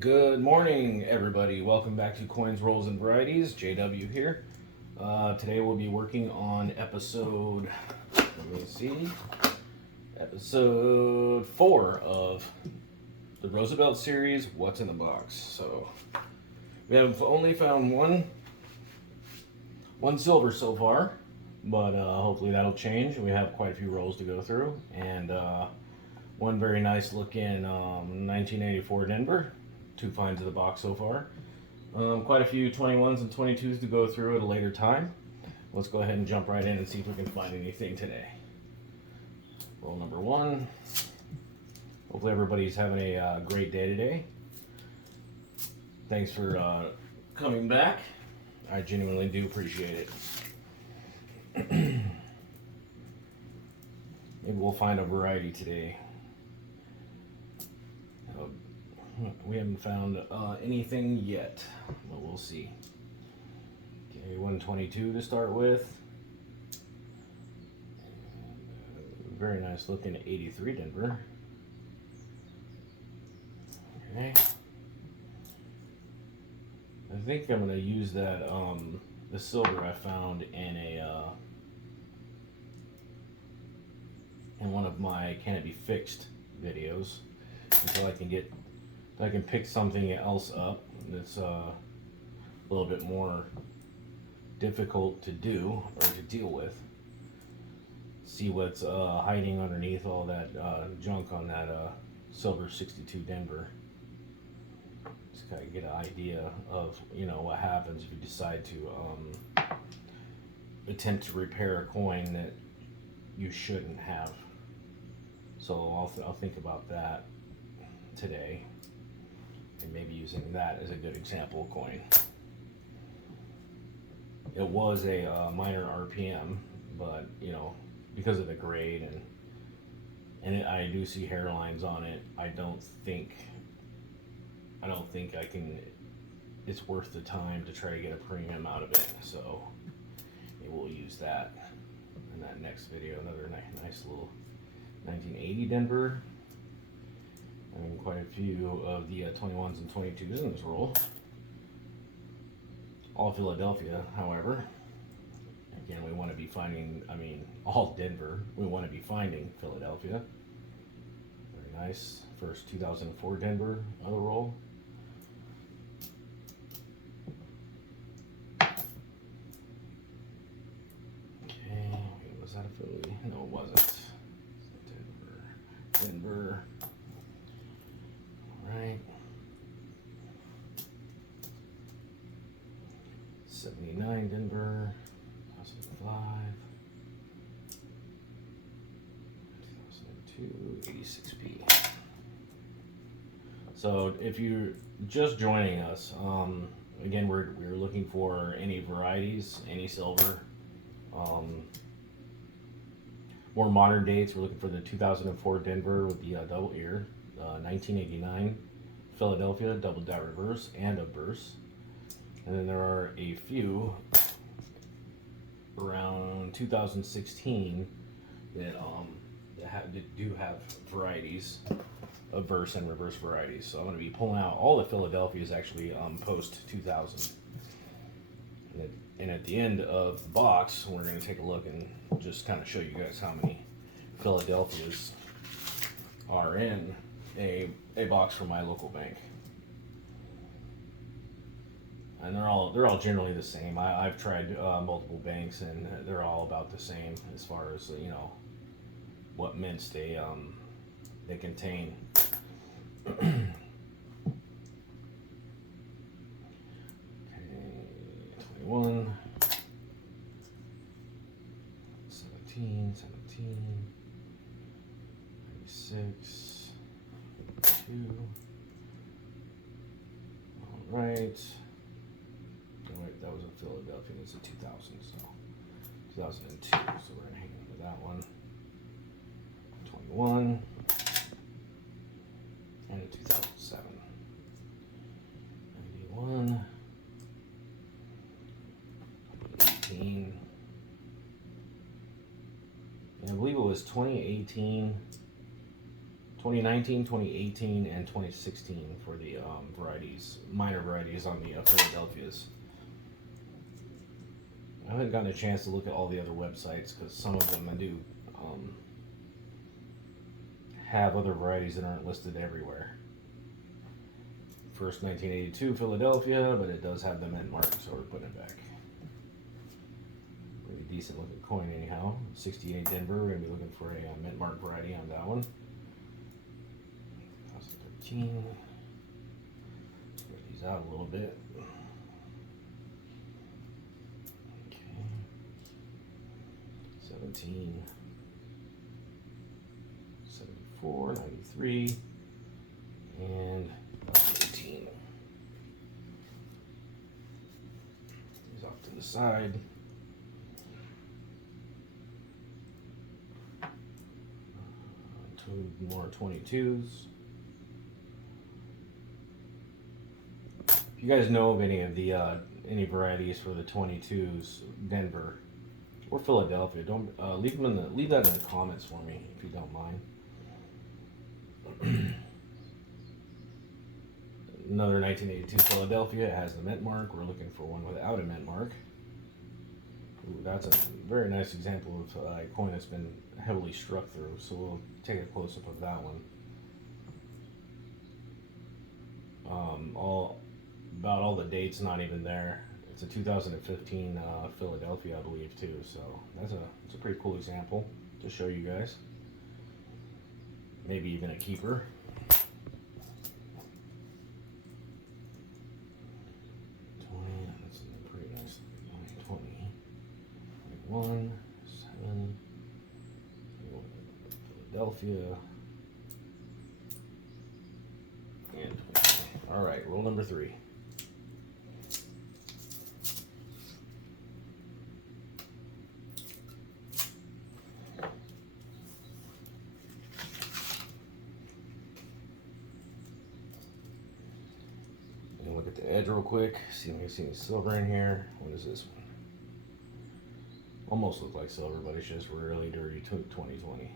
Good morning, everybody. Welcome back to Coins, Rolls, and Varieties. JW here. Today we'll be working on episode 4 of the Roosevelt series, What's in the Box. So we have only found one silver so far, but hopefully that'll change. We have quite a few rolls to go through, and one very nice looking 1984 Denver. 2 finds of the box so far. Quite a few 21s and 22s to go through at a later time. Let's go ahead and jump right in and see if we can find anything today. Roll number 1. Hopefully everybody's having a great day today. Thanks for coming back. I genuinely do appreciate it. Maybe we'll find a variety today. We haven't found anything yet, but we'll see. Okay, 122 to start with. Very nice looking 83 Denver. Okay. I think I'm going to use that, the silver I found in in one of my Can It Be Fixed videos until I can pick something else up that's a little bit more difficult to do or to deal with. See what's hiding underneath all that junk on that silver 62 Denver. Just kind of get an idea of what happens if you decide to attempt to repair a coin that you shouldn't have. So I'll think about that today. And maybe using that as a good example coin. It was a minor RPM, but because of the grade and I do see hairlines on it. I don't think I can. It's worth the time to try to get a premium out of it. So maybe we'll use that in that next video. Another nice little 1980 Denver. Quite a few of the 21s and 22s in this roll. All Philadelphia, however. Again, we want to be finding, all Denver. We want to be finding Philadelphia. Very nice. First 2004 Denver of the roll. Okay, was that a Philly? No, it wasn't. Denver. Right. 79 Denver, 2005, 2002, 86p. So if you're just joining us, again, we're looking for any varieties, any silver. More modern dates, we're looking for the 2004 Denver with the double ear. 1989 Philadelphia double die reverse and obverse, and then there are a few around 2016 that do have varieties, obverse and reverse varieties. So I'm going to be pulling out all the Philadelphias actually post 2000, and at the end of the box we're going to take a look and just kind of show you guys how many Philadelphias are in a box from my local bank, and they're all generally the same. I've tried multiple banks, and they're all about the same as far as what mints they contain. Okay, 21, 17, 96. All right. Oh, wait, that was a Philadelphia. It's a 2000, so 2002. So we're gonna hang on to that one. 21 and a 2007. 91. 18. And I believe it was 2018 2019, 2018, and 2016 for the varieties, minor varieties on the Philadelphias. I haven't gotten a chance to look at all the other websites because some of them I do have other varieties that aren't listed everywhere. First 1982 Philadelphia, but it does have the mint mark, so we're putting it back. Pretty decent looking coin anyhow. 68 Denver, we're going to be looking for a mint mark variety on that one. 2013. Spread these out a little bit. Okay. 17. 74, 93, and 18. These off to the side. Two more 22s. If you guys know of any of the any varieties for the 22s, Denver or Philadelphia, don't leave that in the comments for me if you don't mind. Another 1982 Philadelphia. It has the mint mark. We're looking for one without a mint mark. Ooh, that's a very nice example of a coin that's been heavily struck through. So we'll take a close up of that one. About all the dates not even there. It's a 2015 Philadelphia, I believe, too. So it's a pretty cool example to show you guys. Maybe even a keeper. That's pretty nice. 20, 21, 7, Philadelphia, and 20. All right, roll number 3. Look at the edge real quick, see if we can see any silver in here. What is this one? Almost looks like silver, but it's just really dirty 2020.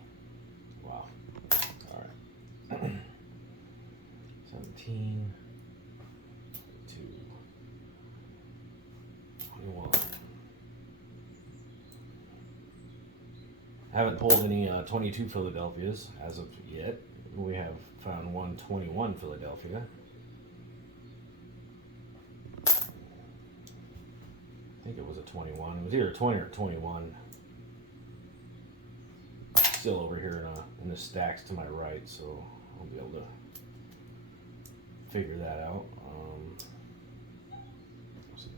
Wow. Alright. 17, 2, 21. I haven't pulled any 22 Philadelphias as of yet. We have found one 21 Philadelphia. I think it was a 21. It was either 20 or 21. Still over here in the stacks to my right, so I'll be able to figure that out.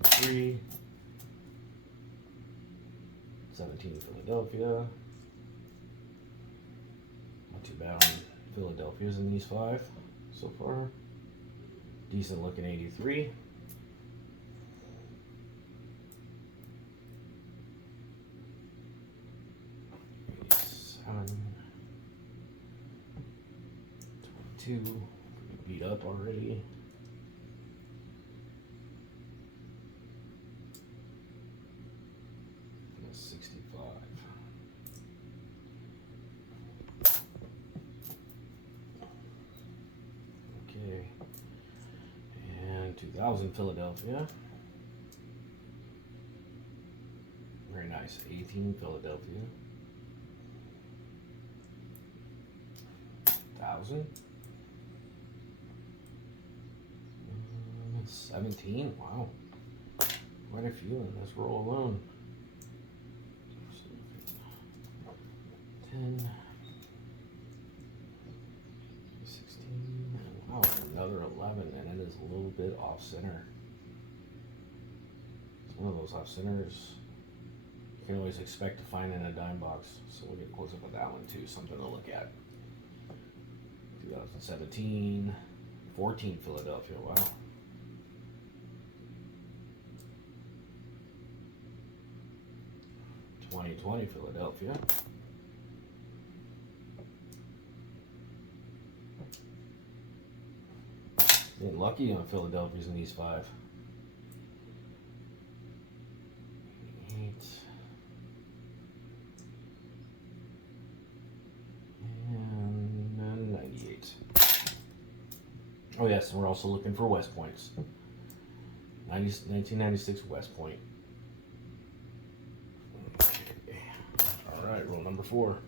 3, 17 Philadelphia. Not too bad on Philadelphia's in these 5 so far. Decent looking 83. 22, beat up already. That's 65. Okay, and 2000 Philadelphia. Very nice. 18 Philadelphia. 1000. 17. Wow. Quite a few in this roll alone. 10. 16. Wow, another 11, and it is a little bit off center. It's one of those off centers you can always expect to find in a dime box. So we'll get close up with that one too, something to look at. 2017, 14 Philadelphia, wow. 2020 Philadelphia. Getting lucky on Philadelphia's in these 5. 8. And 98. yes, and we're also looking for West Points. 1996 West Point. Okay. All right, roll number 4.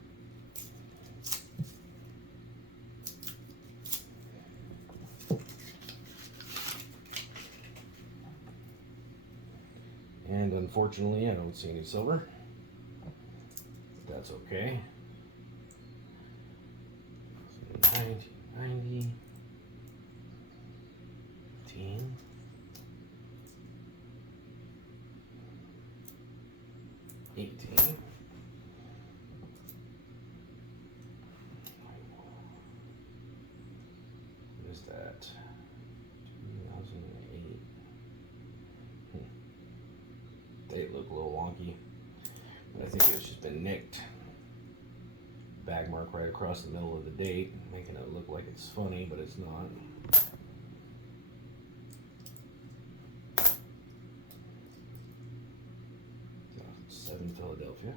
And unfortunately, I don't see any silver. That's okay. 1990. 18. 18. What is that? 2008. They look a little wonky, but I think it's just been nicked. Bag mark right across the middle of the date, making it look like it's funny, but it's not. Philadelphia.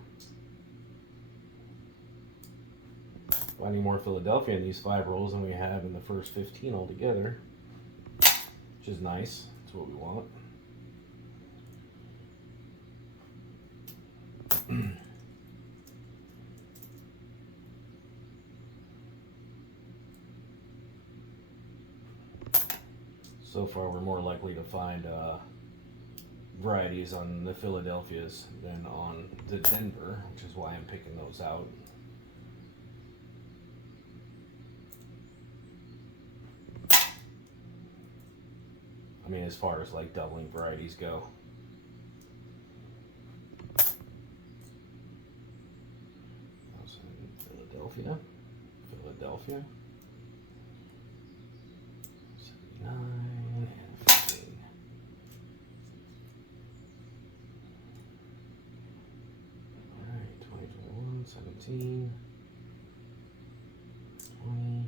Finding more Philadelphia in these 5 rolls than we have in the first 15 altogether, which is nice. That's what we want. So far, we're more likely to find varieties on the Philadelphias than on the Denver, which is why I'm picking those out. I mean, as far as like doubling varieties go. Philadelphia. 79 and 15. Alright, 2021, 17, 20.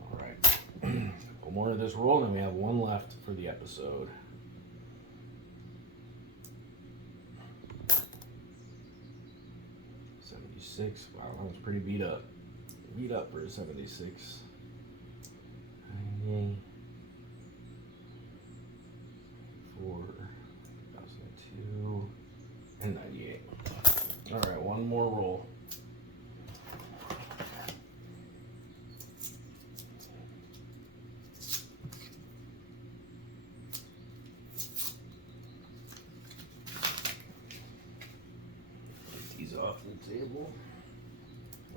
Alright. A couple more of this roll, and we have one left for the episode. Wow, that was pretty beat up. Beat up for a 76. 98. 4, 2002, and 98. Alright, one more roll. Get these off the table.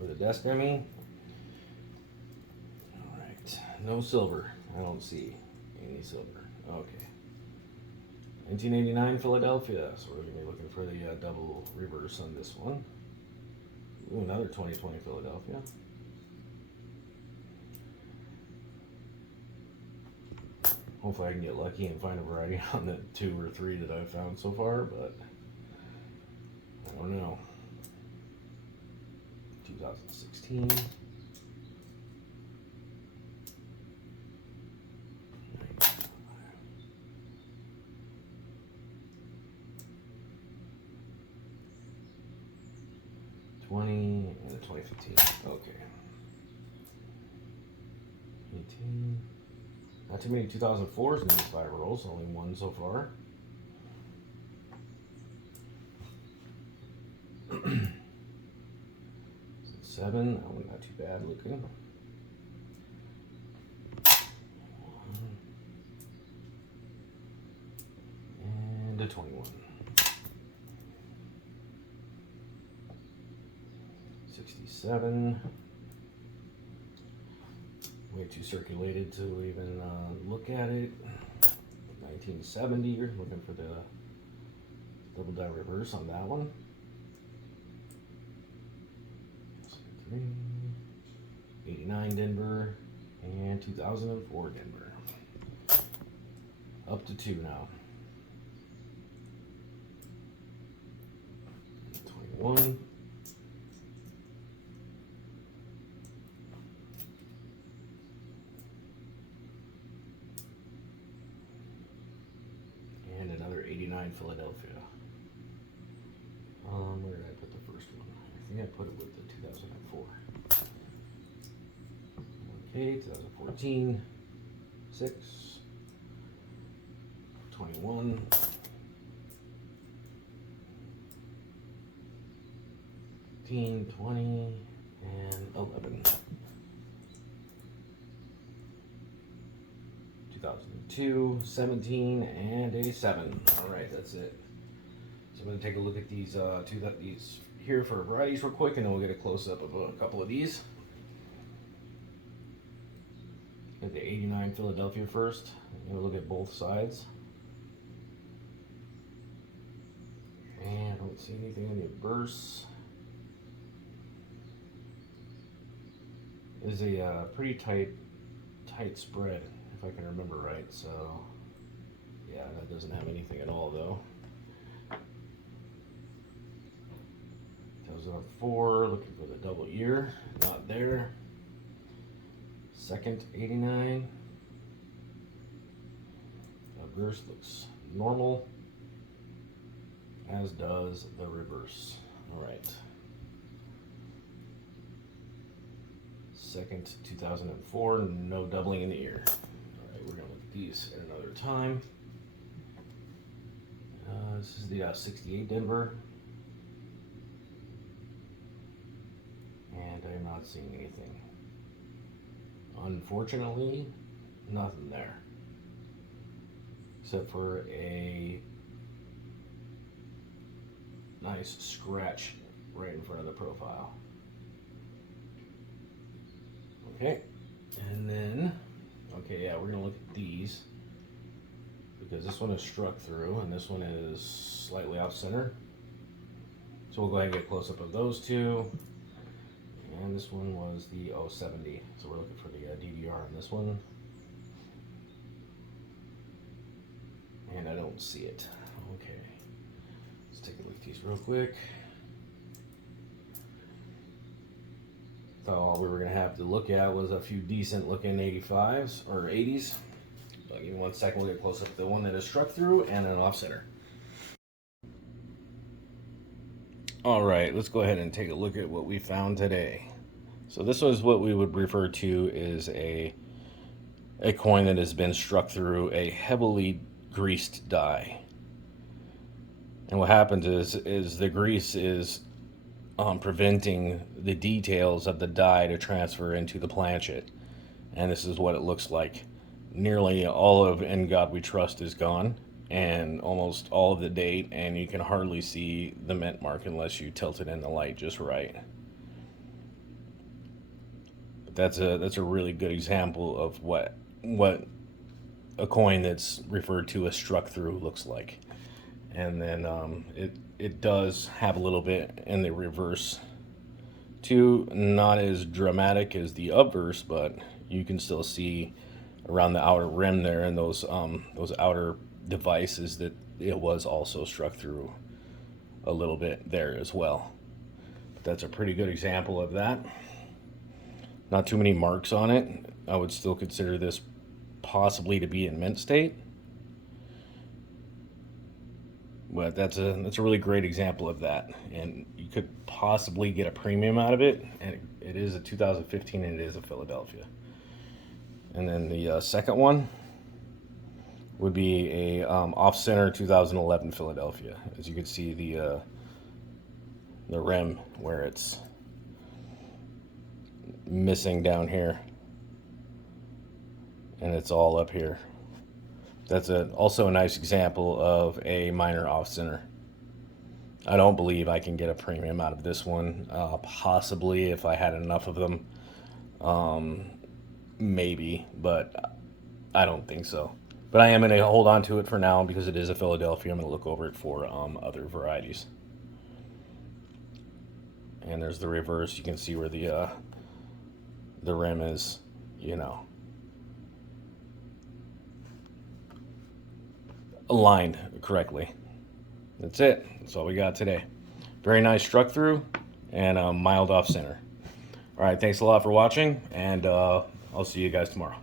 Or the desk, I mean. Alright, no silver. I don't see any silver. Okay. 1989 Philadelphia. So we're going to be looking for the double reverse on this one. Ooh, another 2020 Philadelphia. Hopefully I can get lucky and find a variety on the 2 or 3 that I've found so far, but I don't know. 2016. And a 2015. Okay. 18. Not too many 2004s in these 5 rolls. Only one so far. Seven. That one not too bad looking. And a 21. 67. Way too circulated to even look at it. 1970, you're looking for the double die reverse on that one. 89 Denver and 2004 Denver. Up to 2 now. 21. And another 89 Philadelphia. Where did I put the first one? I think I put it with the 2004. Okay, 2014, 6, 21, 15, 20, and 11. 2002, 17, and a 7. All right, that's it. So I'm going to take a look at these these here for varieties real quick, and then we'll get a close-up of a couple of these. Get the 89 Philadelphia first. We'll look at both sides. And I don't see anything in the bursts. Is a pretty tight spread, if I can remember right. So yeah, that doesn't have anything at all though. 2004, looking for the double ear, not there. Second 89. The reverse looks normal, as does the reverse. All right. Second 2004, no doubling in the ear. All right, we're gonna look at these at another time. This is the 68 Denver. And I'm not seeing anything. Unfortunately, nothing there. Except for a nice scratch right in front of the profile. Okay, and then, okay, yeah, we're gonna look at these because this one is struck through and this one is slightly off center. So we'll go ahead and get a close up of those two. And this one was the 070. So we're looking for the DDR on this one. And I don't see it. Okay, let's take a look at these real quick. Thought all we were gonna have to look at was a few decent looking 85s or 80s. So give me 1 second, we'll get close up to the one that is struck through and an off center. All right, let's go ahead and take a look at what we found today. So this was what we would refer to as a coin that has been struck through a heavily greased die. And what happens is the grease is preventing the details of the die to transfer into the planchet. And this is what it looks like. Nearly all of In God We Trust is gone, and almost all of the date, and you can hardly see the mint mark unless you tilt it in the light just right. But that's a really good example of what a coin that's referred to as struck through looks like. And then it does have a little bit in the reverse too, not as dramatic as the obverse, but you can still see around the outer rim there and those outer devices that it was also struck through a little bit there as well. But that's a pretty good example of that. Not too many marks on it. I would still consider this possibly to be in mint state. But that's a really great example of that, and you could possibly get a premium out of it. And it is a 2015, and it is a Philadelphia. And then the second one would be a off-center 2011 Philadelphia. As you can see, the rim where it's missing down here, and it's all up here. That's also a nice example of a minor off-center. I don't believe I can get a premium out of this one. Possibly if I had enough of them, maybe, but I don't think so. But I am going to hold on to it for now because it is a Philadelphia. I'm going to look over it for other varieties. And there's the reverse. You can see where the rim is, you know, aligned correctly. That's it. That's all we got today. Very nice struck through and a mild off center. All right, thanks a lot for watching, and I'll see you guys tomorrow.